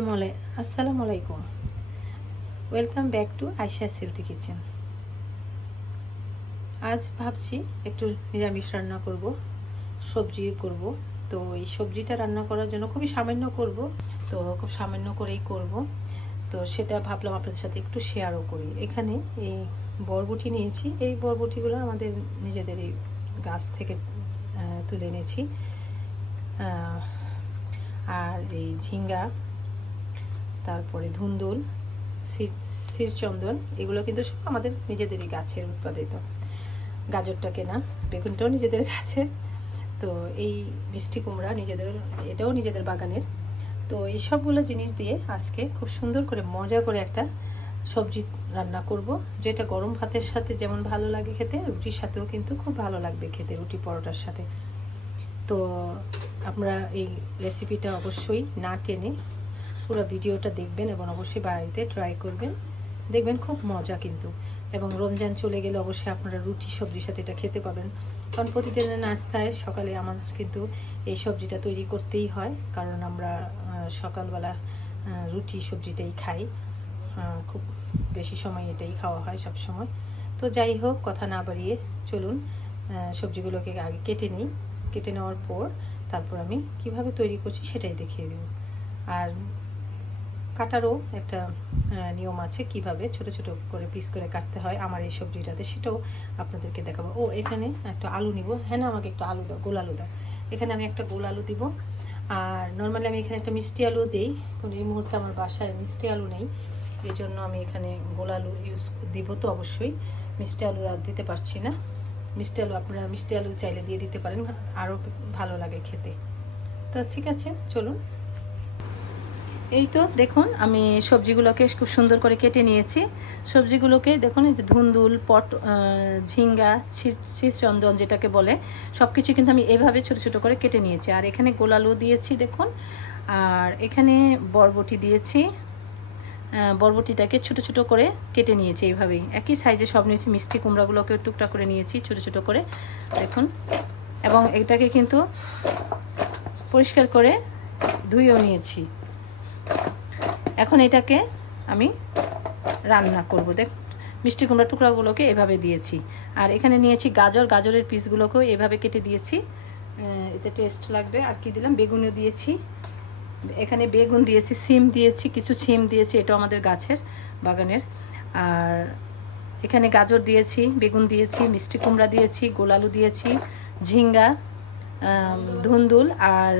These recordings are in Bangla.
আসসালামু আসসালামু আলাইকুম। Welcome back to Ayesha Sylheti kitchen আজ ভাবছি একটু নিরামিষ রান্না করব, সবজি করব। তো এই সবজিটা রান্না করার জন্য খুবই সামান্য করব, তো খুব সামান্য করেই করব। তো সেটা ভাবলাম আপনাদের সাথে একটু শেয়ারও করি। এখানে এই বরবটি নিয়েছি। এই বরবটিগুলো আমাদের নিজেদের এই গাছ থেকে তুলে এনেছি। আর এই ঝিঙ্গা তারপরে ধুন্দুল শিরচন্দন, এগুলো কিন্তু সব আমাদের নিজেদেরই গাছের উৎপাদিত। গাজরটা কেনা, বেগুনটাও নিজেদের গাছের। তো এই মিষ্টি কুমড়া নিজেদের, এটাও নিজেদের বাগানের। তো এই সবগুলো জিনিস দিয়ে আজকে খুব সুন্দর করে মজা করে একটা সবজি রান্না করব, যেটা গরম ভাতের সাথে যেমন ভালো লাগে খেতে, রুটির সাথেও কিন্তু খুব ভালো লাগবে খেতে, রুটি পরোটার সাথে। তো আমরা এই রেসিপিটা অবশ্যই না টেনে পুরো ভিডিওটা দেখবেন এবং অবশ্যই বাড়িতে ট্রাই করবেন। দেখবেন খুব মজা কিন্তু। এবং রমজান চলে গেলে অবশ্যই আপনারা রুটি, সবজির সাথে এটা খেতে পাবেন। কারণ প্রতিদিনের নাস্তায় সকালে আমাদের কিন্তু এই সবজিটা তৈরি করতেই হয়। কারণ আমরা সকালবেলা রুটি, সবজিটাই খাই। খুব বেশি সময় এটাই খাওয়া হয় সব সময় তো যাই হোক, কথা না বাড়িয়ে চলুন। সবজিগুলোকে আগে কেটে নিই। কেটে নেওয়ার পর তারপর আমি কীভাবে তৈরি করছি সেটাই দেখিয়ে দেব। আর কাটারও একটা নিয়ম আছে কীভাবে ছোট ছোট করে পিস করে কাটতে হয়। আমার এই সবজিটাতে সেটাও আপনাদেরকে দেখাবো। ও, এখানে একটা আলু নিব। হ্যাঁ না, আমাকে একটু আলু দাও, গোল আলু দাও। এখানে আমি একটা গোল আলু দিব। আর নর্মালি আমি এখানে একটা মিষ্টি আলু দিই। কারণ এই মুহূর্তে আমার বাসায় মিষ্টি আলু নেই। এই জন্য আমি এখানে গোল আলু ইউজ দিব তো অবশ্যই। মিষ্টি আলু আর দিতে পারছি না। মিষ্টি আলু আপনারা মিষ্টি আলু চাইলে দিয়ে দিতে পারেন। আরও ভালো লাগে খেতে। তো ঠিক আছে, চলুন। এই তো, দেখুন, আমি সবজিগুলোকে খুব সুন্দর করে কেটে নিয়েছি। সবজিগুলোকে, দেখুন, এই যে ধুন্দুল, পট ঝিঙ্গা চন্দন যেটাকে বলে সব কিছু কিন্তু আমি এভাবে ছোট ছোট করে কেটে নিয়েছি। আর এখানে গোলালু দিয়েছি, দেখুন, আর এখানে বরবটি দিয়েছি। বরবটিটাকে ছোট ছোট করে কেটে নিয়েছি এইভাবেই। একই সাইজে সব নিয়েছি, মিষ্টি কুমড়াগুলোকে টুকটা করে নিয়েছি, ছোট ছোট করে, দেখুন। এবং এটাকে কিন্তু পরিষ্কার করে ধুয়েও নিয়েছি। এখন এটাকে আমি রান্না করব। দেখ, মিষ্টি কুমড়া টুকরাগুলোকে এভাবে দিয়েছি। আর এখানে নিয়েছি গাজর, গাজরের পিসগুলোকেও এভাবে কেটে দিয়েছি। এতে টেস্ট লাগবে। আর কি দিলাম? বেগুনও দিয়েছি। এখানে বেগুন দিয়েছি, সিম দিয়েছি, কিছু সিম দিয়েছি। এটা আমাদের গাছের বাগানের। আর এখানে গাজর দিয়েছি, বেগুন দিয়েছি, মিষ্টি কুমড়া দিয়েছি গোলালু দিয়েছি, ঝিঙ্গা ধুন্দুল আর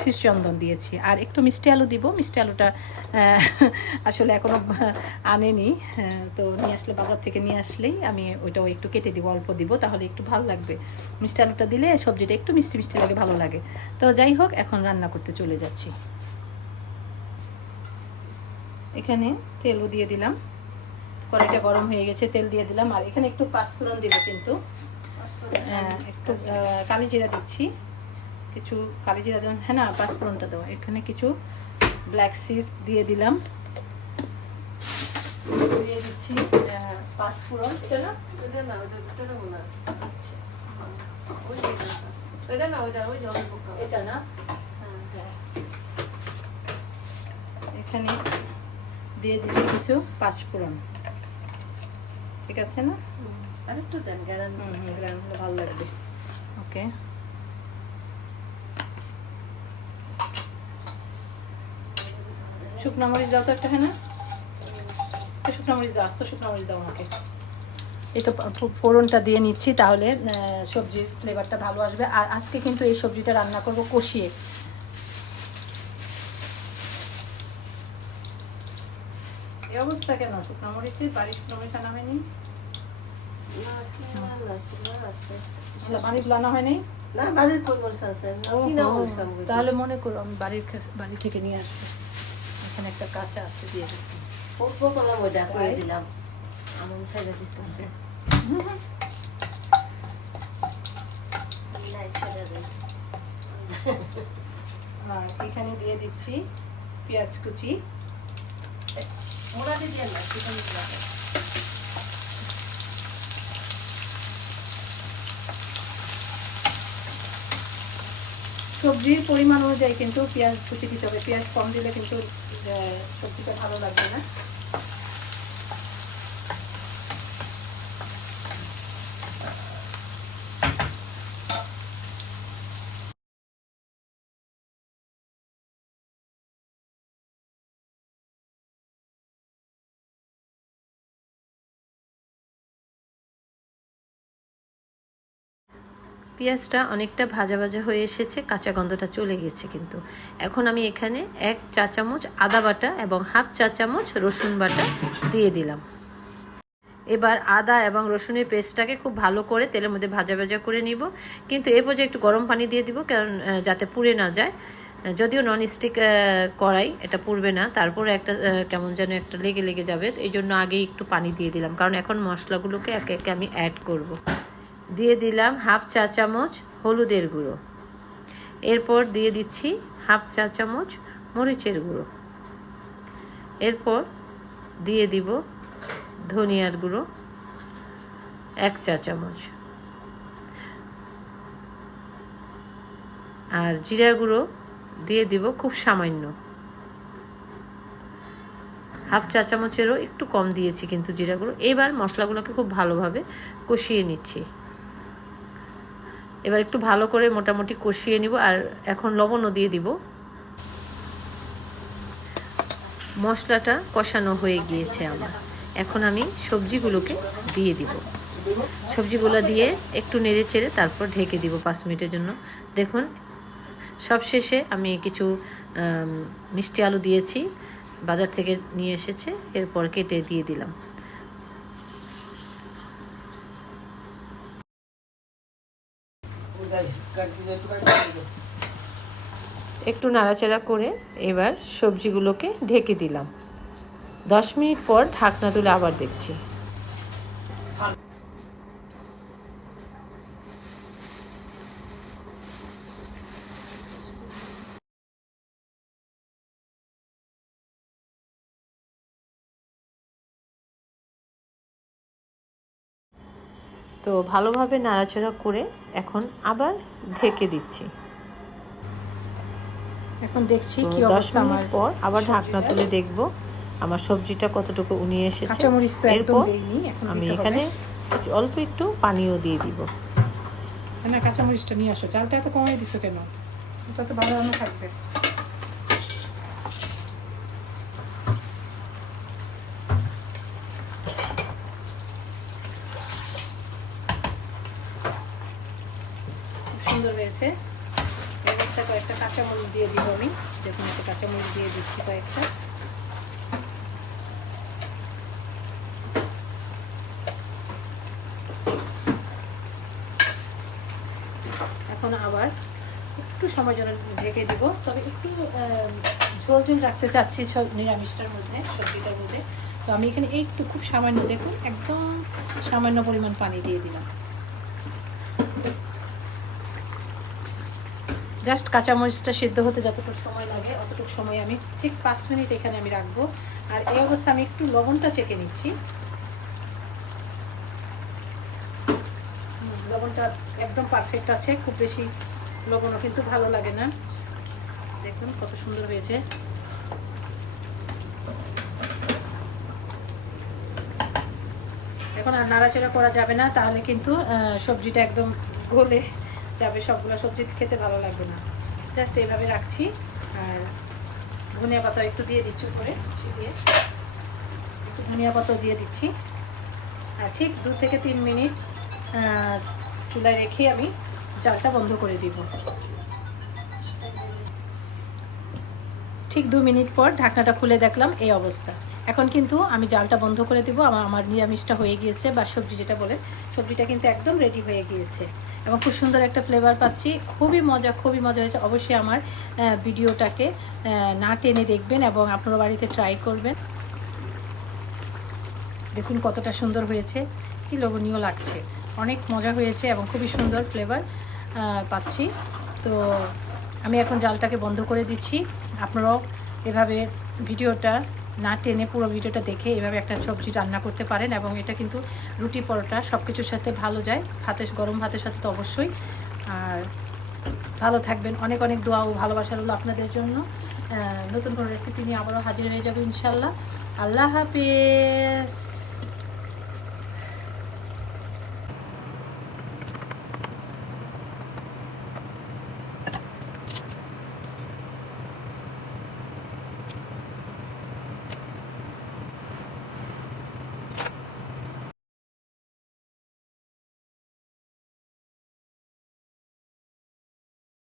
শীষচন্দন দিয়েছি। আর একটু মিষ্টি আলু দিব। মিষ্টি আলুটা আসলে এখনও আনেনি। হ্যাঁ, তো নিয়ে আসলে বাজার থেকে নিয়ে আসলেই আমি ওইটাও একটু কেটে দিব অল্প দিব তাহলে একটু ভালো লাগবে। মিষ্টি আলুটা দিলে সবজিটা একটু মিষ্টি মিষ্টি লাগে ভালো লাগে। তো যাই হোক এখন রান্না করতে চলে যাচ্ছি। এখানে তেলও দিয়ে দিলাম। কড়াইটা গরম হয়ে গেছে তেল দিয়ে দিলাম। আর এখানে একটু পাঁচফোড়ন দিব কিন্তু। একটু আহ, কালি জিরা দিচ্ছি। কিছু কালি জিরা দেবেন হ্যাঁ না পাঁচফোড়নটা দেবো এখানে কিছু ব্ল্যাক সিডস দিয়ে দিলাম। দিয়ে দিচ্ছি পাঁচফোড়ন। এটা না? ওইটা না আচ্ছা, এটা। না ওইটা ওই এটা না? হ্যাঁ। হ্যাঁ। এখানে দিয়ে দিচ্ছি কিছু পাঁচফোড়ন। ঠিক আছে না। আরেকটু দেন ভালো লাগবে ওকে শুকনো মরিচ দাও তো একটা হ্যাঁ শুকনো মরিচ দাও আস্ত শুকনো মরিচ দাও আমাকে। ফো- ফোড়নটা দিয়ে নিচ্ছি তাহলে সবজির ফ্লেভারটা ভালো আসবে। আর আজকে কিন্তু এই সবজিটা রান্না করব কষিয়ে। এই অবস্থা কেন? শুকনো মরিচের বাড়ি শুকনো মরিচ আনা হয়নি? তাহলে মনে করো আমি বাড়ির বাড়ি থেকে নিয়ে আসব। এখানে একটা কাঁচা আছে দিয়ে দিলাম। আমন দিতেছে। আর এখানে দিয়ে দিচ্ছি পেঁয়াজ কুচি। মোড়াতে দিয়ে না, সবজির পরিমাণ অনুযায়ী কিন্তু পেঁয়াজ কুচি দিতে হবে। পেঁয়াজ কম দিলে কিন্তু সবজিটা ভালো লাগবে না। পেঁয়াজটা অনেকটা ভাজা ভাজা হয়ে এসেছে, কাঁচা গন্ধটা চলে গেছে কিন্তু। এখন আমি এখানে এক চা চামচ আদা বাটা এবং হাফ চা চামচ রসুন বাটা দিয়ে দিলাম। এবার আদা এবং রসুনের পেস্টটাকে খুব ভালো করে তেলের মধ্যে ভাজা ভাজা করে নিব। কিন্তু এ পর্যায়ে একটু গরম পানি দিয়ে দিব, কারণ যাতে পুড়ে না যায়। যদিও নন স্টিক কড়াই, এটা পুড়বে না। তারপরে একটা কেমন যেন একটা লেগে লেগে যাবে। এই জন্য আগেই একটু পানি দিয়ে দিলাম। কারণ এখন মশলাগুলোকে একে একে আমি অ্যাড করব। দিয়ে দিলাম হাফ চা চামচ হলুদের গুঁড়ো। এরপর দিয়ে দিচ্ছি হাফ চা চামচ মরিচের গুঁড়ো। এরপর দিয়ে দিব ধনিয়ার গুঁড়ো, এক চা চামচ। আর জিরা গুঁড়ো দিয়ে দিব খুব সামান্য। হাফ চা চামচেরও একটু কম দিয়েছি কিন্তু জিরা গুঁড়ো। এবার মশলাগুলোকে খুব ভালোভাবে কষিয়ে নিচ্ছি। এবার একটু ভালো করে মোটামুটি কষিয়ে নিব আর এখন লবণও দিয়ে দিব। মশলাটা কষানো হয়ে গিয়েছে আমার। এখন আমি সবজিগুলোকে দিয়ে দিব। সবজিগুলো দিয়ে একটু নেড়ে চেড়ে তারপর ঢেকে দিব পাঁচ মিনিটের জন্য। দেখুন, সবশেষে আমি কিছু মিষ্টি আলু দিয়েছি, বাজার থেকে নিয়ে এসেছে, এরপর কেটে দিয়ে দিলাম। একটু নাড়াচাড়া করে এবার সবজিগুলোকে ঢেকে দিলাম। দশ মিনিট পর ঢাকনা তুলে আবার দেখছি। তো ভালোভাবে নাড়াচাড়া করে এখন আবার ঢেকে দিচ্ছি। এখন দেখছি কি দশ অবস্থা আমার মিনিট পর আবার ঢাকনা তুলে দেখব আমার সবজিটা কতটুকু উনিয়ে এসেছে। এরপর আমি এখানে অল্প একটু পানিও দিয়ে দিব। না কাঁচামরিচটা নিয়ে আসো। চালটা এত কমাই দিছো কেন? ওটা তো ভালো থাকবে। সুন্দর হয়েছে। মধ্যে কয়েকটা কাঁচামরিচ দিয়ে দিব আমি। দেখুন একটা কাঁচামরিচ দিয়ে দিচ্ছি কয়েকটা। এখন আবার একটু সময় জন্য ঢেকে দিব। তবে একটু ঝোল ঝোল রাখতে চাচ্ছি সব নিরামিষটার মধ্যে, সবজিটার মধ্যে। তো আমি এখানে একটু খুব সামান্য, দেখুন, একদম সামান্য পরিমাণ পানি দিয়ে দিলাম। জাস্ট কাঁচামরিচটা সিদ্ধ হতে যতটুকু সময় লাগে, অতটুকু সময় আমি ঠিক পাঁচ মিনিট এখানে আমি রাখব। আর এই অবস্থা আমি একটু লবণটা চেকে নিচ্ছি। লবণটা একদম পারফেক্ট আছে, খুব বেশি লবণও কিন্তু ভালো লাগে না। দেখুন কত সুন্দর হয়েছে। এখন আর নাড়াচাড়া করা যাবে না, তাহলে কিন্তু সবজিটা একদম গলে যাবে, সবগুলো সবজি খেতে ভালো লাগবে না। জাস্ট এইভাবে রাখছি, আর ধনিয়া পাতা একটু দিয়ে দিচ্ছি উপরে ছিটিয়ে একটু ধনিয়া পাতা দিয়ে দিচ্ছি। আর ঠিক দু থেকে তিন মিনিট চুলায় রেখে আমি জালটা বন্ধ করে দিব। ঠিক দু মিনিট পর ঢাকনাটা খুলে দেখলাম, এই অবস্থা। এখন কিন্তু আমি জালটা বন্ধ করে দেবো। আমার আমার নিরামিষটা হয়ে গিয়েছে, বা সবজি যেটা বলে সবজিটা কিন্তু একদম রেডি হয়ে গিয়েছে। এবং খুব সুন্দর একটা ফ্লেভার পাচ্ছি। খুবই মজা খুবই মজা হয়েছে। অবশ্যই আমার ভিডিওটাকে না টেনে দেখবেন এবং আপনারা বাড়িতে ট্রাই করবেন। দেখুন কতটা সুন্দর হয়েছে। কি লোভনীয় লাগছে। অনেক মজা হয়েছে এবং খুবই সুন্দর ফ্লেভার পাচ্ছি। তো আমি এখন জালটাকে বন্ধ করে দিচ্ছি। আপনারাও এভাবে ভিডিওটা না টেনে পুরো ভিডিওটা দেখে এভাবে একটা সবজি রান্না করতে পারেন এবং এটা কিন্তু রুটি, পরোটা সব কিছুর সাথে ভালো যায়। ভাতের, গরম ভাতের সাথে তো অবশ্যই। আর ভালো থাকবেন। অনেক অনেক দোয়া ও ভালোবাসা হলো আপনাদের জন্য। নতুন কোনো রেসিপি নিয়ে আবারও হাজির হয়ে যাব ইনশাল্লাহ। আল্লাহ হাফিজ।